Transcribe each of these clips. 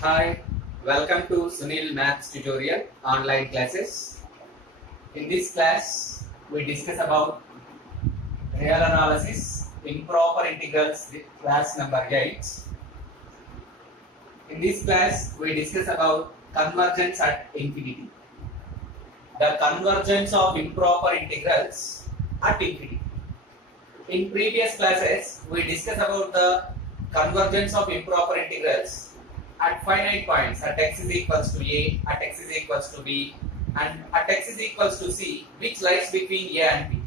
Hi, welcome to Sunil Maths tutorial online classes. In this class, we discuss about real analysis, improper integrals, class number 8. In this class, we discuss about convergence at infinity. The convergence of improper integrals at infinity. In previous classes, we discussed about the convergence of improper integrals at finite points at x is equals to a, at x is equals to b, and at x is equals to c, which lies between a and b.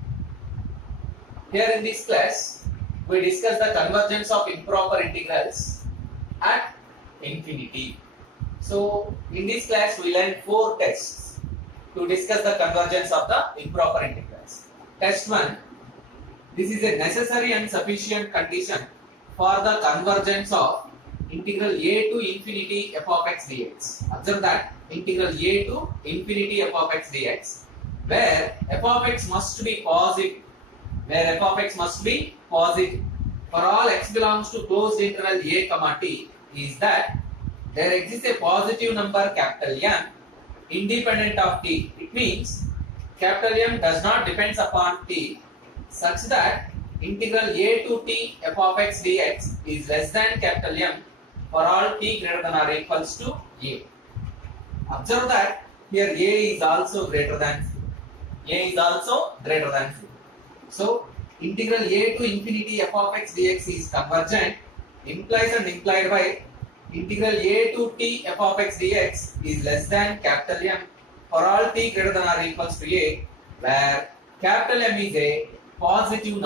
Here in this class, we discuss the convergence of improper integrals at infinity. So, in this class, we learn 4 tests to discuss the convergence of the improper integrals. Test 1. This is a necessary and sufficient condition for the convergence of integral a to infinity f of x dx. Observe that integral a to infinity f of x dx, where f of x must be positive, for all x belongs to closed interval a comma t, is that there exists a positive number capital M independent of t. It means capital M does not depend upon t, such that integral a to t f of x dx is less than capital M for all t greater than or equals to a. Observe that here a is also greater than 0. So integral a to infinity f of x dx is convergent, implies and implied by integral a to t f of x dx is less than capital M for all t greater than or equals to a, where capital M is a positive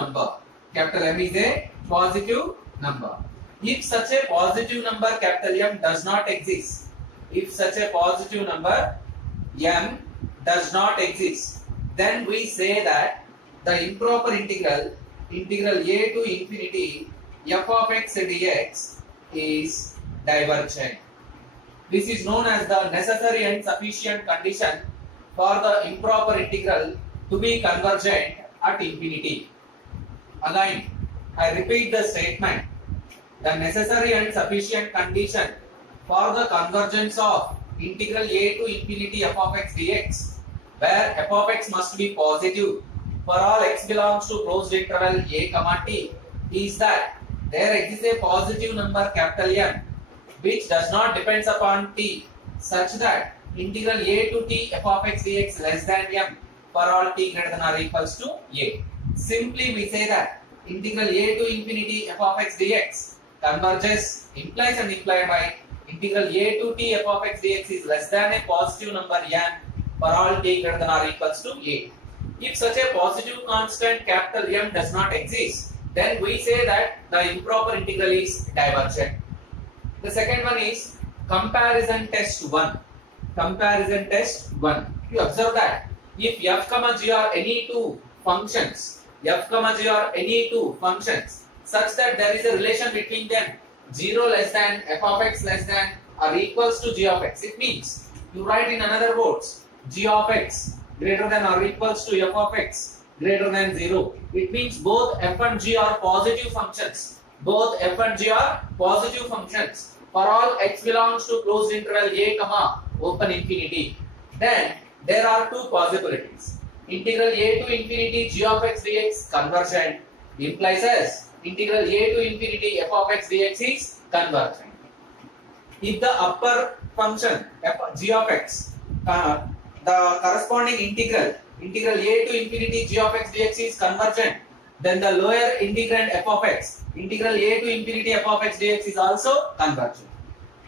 number. If such a positive number capital M does not exist, then we say that the improper integral a to infinity f of x dx is divergent. This is known as the necessary and sufficient condition for the improper integral to be convergent at infinity. Again, I repeat the statement. The necessary and sufficient condition for the convergence of integral a to infinity f of x dx, where f of x must be positive for all x belongs to closed interval a comma t, is that there exists a positive number capital M which does not depend upon t, such that integral a to t f of x dx less than M for all t greater than or equals to a. Simply we say that integral a to infinity f of x dx converges, implies and implied by integral a to t f of x dx is less than a positive number n for all t greater than or equals to a. If such a positive constant capital M does not exist, then we say that the improper integral is divergent. The second one is comparison test 1. You observe that if f comma g are any two functions, such that there is a relation between them 0 less than f of x less than or equals to g of x. It means you write in another words g of x greater than or equals to f of x greater than 0. It means both f and g are positive functions. For all x belongs to closed interval a comma open infinity. Then there are two possibilities. Integral a to infinity g of x dx convergent implies as integral a to infinity f of x dx is convergent. If the upper function g of x, the corresponding integral a to infinity g of x dx is convergent, then the lower integrand f of x, integral a to infinity f of x dx is also convergent.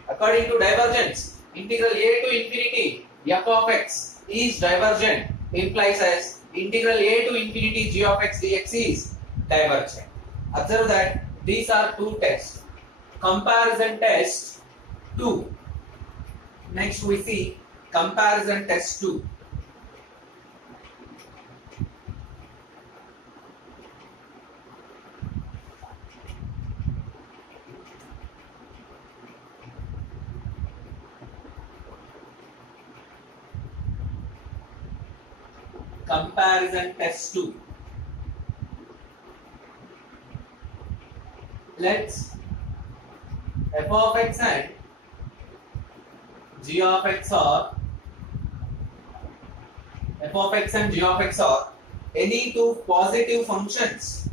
According to divergence, integral a to infinity f of x is divergent, implies as integral a to infinity g of x dx is divergent. Observe that these are two tests. Comparison test 2. Next we see comparison test 2. Comparison test 2. Let's f of x and g of x are f of x and g of x are any two positive functions.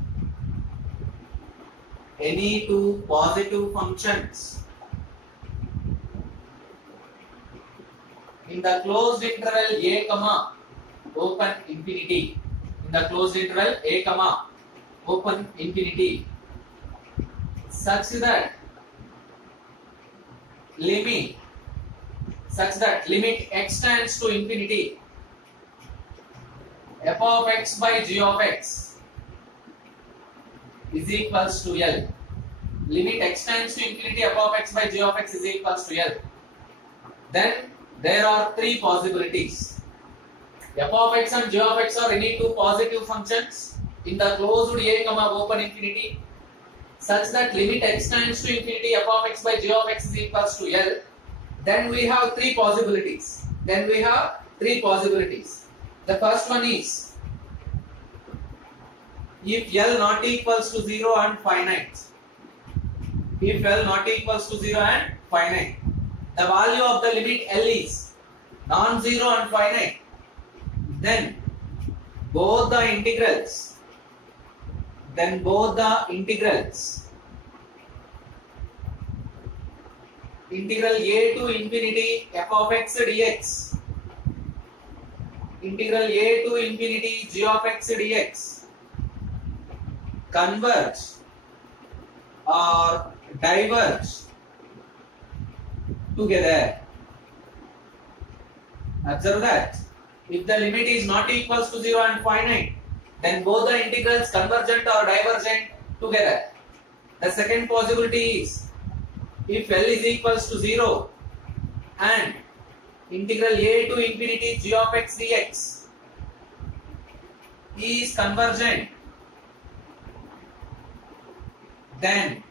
Any two positive functions in the closed interval a comma open infinity. In the closed interval a comma open infinity, such that limit x tends to infinity, f of x by g of x is equals to L. Limit x tends to infinity, f of x by g of x is equals to L. Then there are three possibilities. F of x and g of x are any two positive functions in the closed a comma open infinity, such that limit x tends to infinity, f of x by g of x is equals to L. Then we have three possibilities. The first one is if L not equals to 0 and finite. If L not equals to 0 and finite, the value of the limit L is non-zero and finite, then both the integrals integral a to infinity f of x dx, integral a to infinity g of x dx converge or diverge together. Observe that if the limit is not equals to 0 and finite, then both the integrals convergent or divergent together. The second possibility is if L is equals to 0 and integral a to infinity g of x dx is convergent, then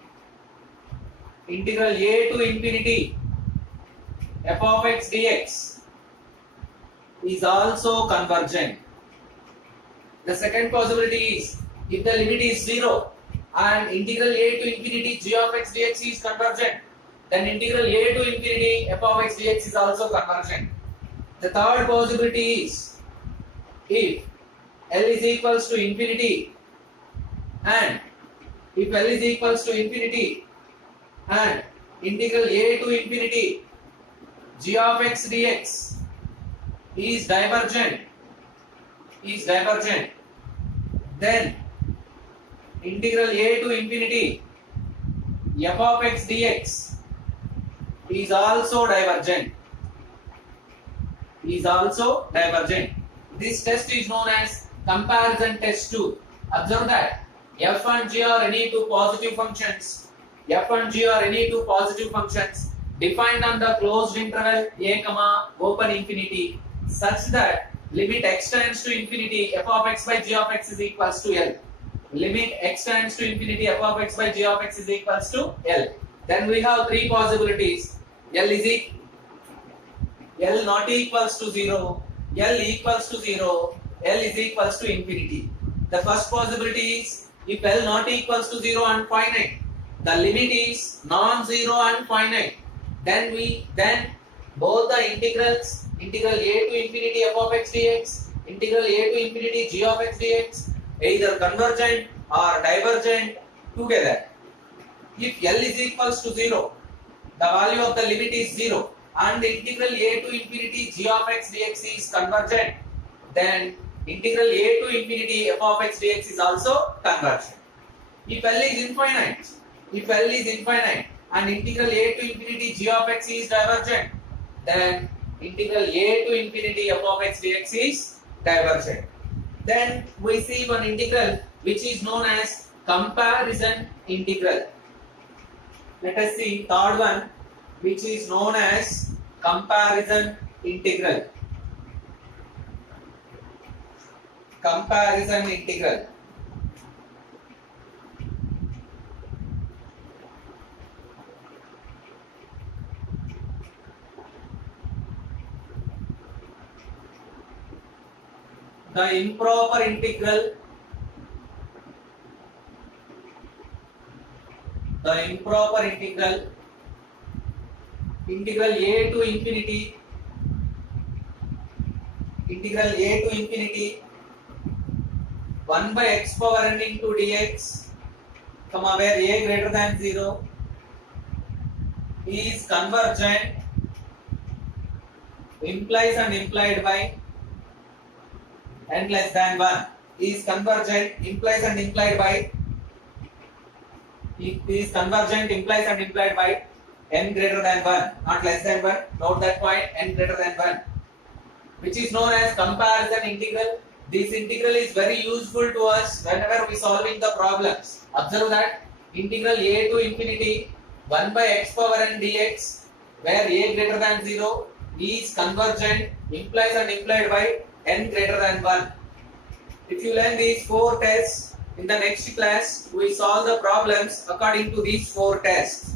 integral a to infinity f of x dx is also convergent. The second possibility is if the limit is 0 and integral a to infinity g of x dx is convergent, then integral a to infinity f of x dx is also convergent. The third possibility is if L is equals to infinity and integral a to infinity g of x dx is divergent, then integral a to infinity f of x dx is also divergent. This test is known as comparison test 2. Observe that f and g are any two positive functions. Defined on the closed interval a comma open infinity, such that limit x tends to infinity, f of x by g of x is equals to L. Limit x tends to infinity, f of x by g of x is equals to L. Then we have three possibilities. L not equals to 0, L equals to 0, L is equals to infinity. The first possibility is if L not equals to 0 and finite, the limit is non-zero and finite, then both the integrals, integral a to infinity f of x dx, integral a to infinity g of x dx, either convergent or divergent together. If L is equals to 0, the value of the limit is 0 and integral a to infinity g of x dx is convergent, then integral a to infinity f of x dx is also convergent. If L is infinite and integral a to infinity g of x is divergent, then integral a to infinity f of x dx is divergent. Then we see one integral which is known as comparison integral. Let us see third one, which is known as comparison integral. The improper integral integral a to infinity 1 by x power n into dx, where a greater than 0 is convergent, implies and implied by n less than 1, is convergent, implies and implied by n greater than 1, not less than 1. Note that point, n greater than 1, which is known as comparison integral. This integral is very useful to us whenever we solving the problems. Observe that integral a to infinity 1 by x power n dx, where a greater than 0 is convergent, implies and implied by n greater than 1. If you learn these 4 tests, in the next class we solve the problems according to these 4 tests.